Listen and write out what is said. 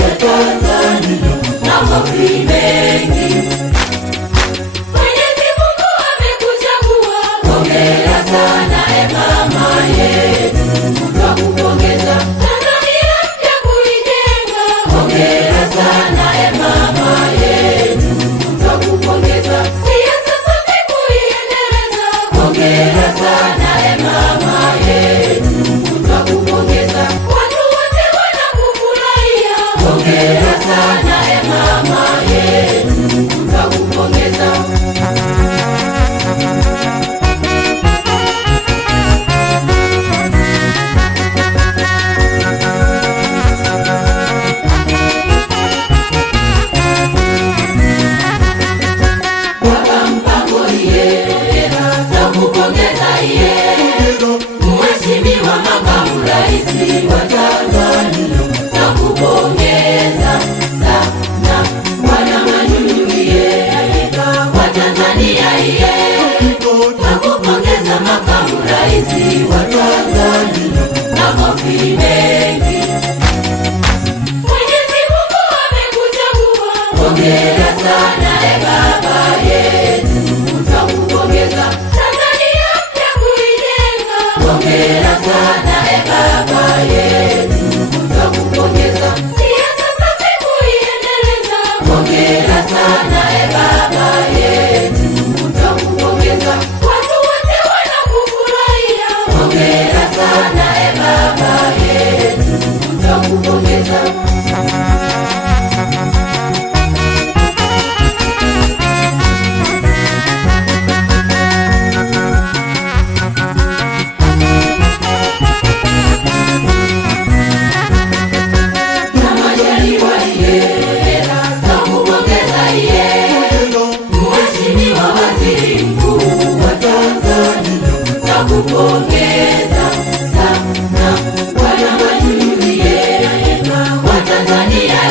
ya Tanzania na mafi mengi. Mwenyezi Mungu amekuchagua, hongera sana mama yetu, twakupongeza. Tanzania mpya kuijenga, hongera sana mama yetu, twakupongeza. Siasa safi kuiendeleza, hongera sana mama yetu, twakupongeza. Watu wote wanakufurahia, hongera sana mama yetu, twakupongeza. Mheshimiwa Makamu Rais wa Tanzania, twakupongeza sana. Bwana Manyunyu wa Tanzania, twakupongeza Makamu Rais wa Tanzania na mafi mengi. Mwenyezi Mungu amekuchagua, hongera sana baba yetu, twakupongeza. Tanzania mpya kuijenga, hongera sana baba yetu, twakupongeza. Siasa safi kuiendeleza, hongera sana baba yetu, twakupongeza. Watu wote wanakufurahia, hongera sana baba yetu, twakupongeza. Mheshimiwa Waziri Mkuu wa Tanzania, twakupongeza sana. Bwana Manyunyu wa Tanzania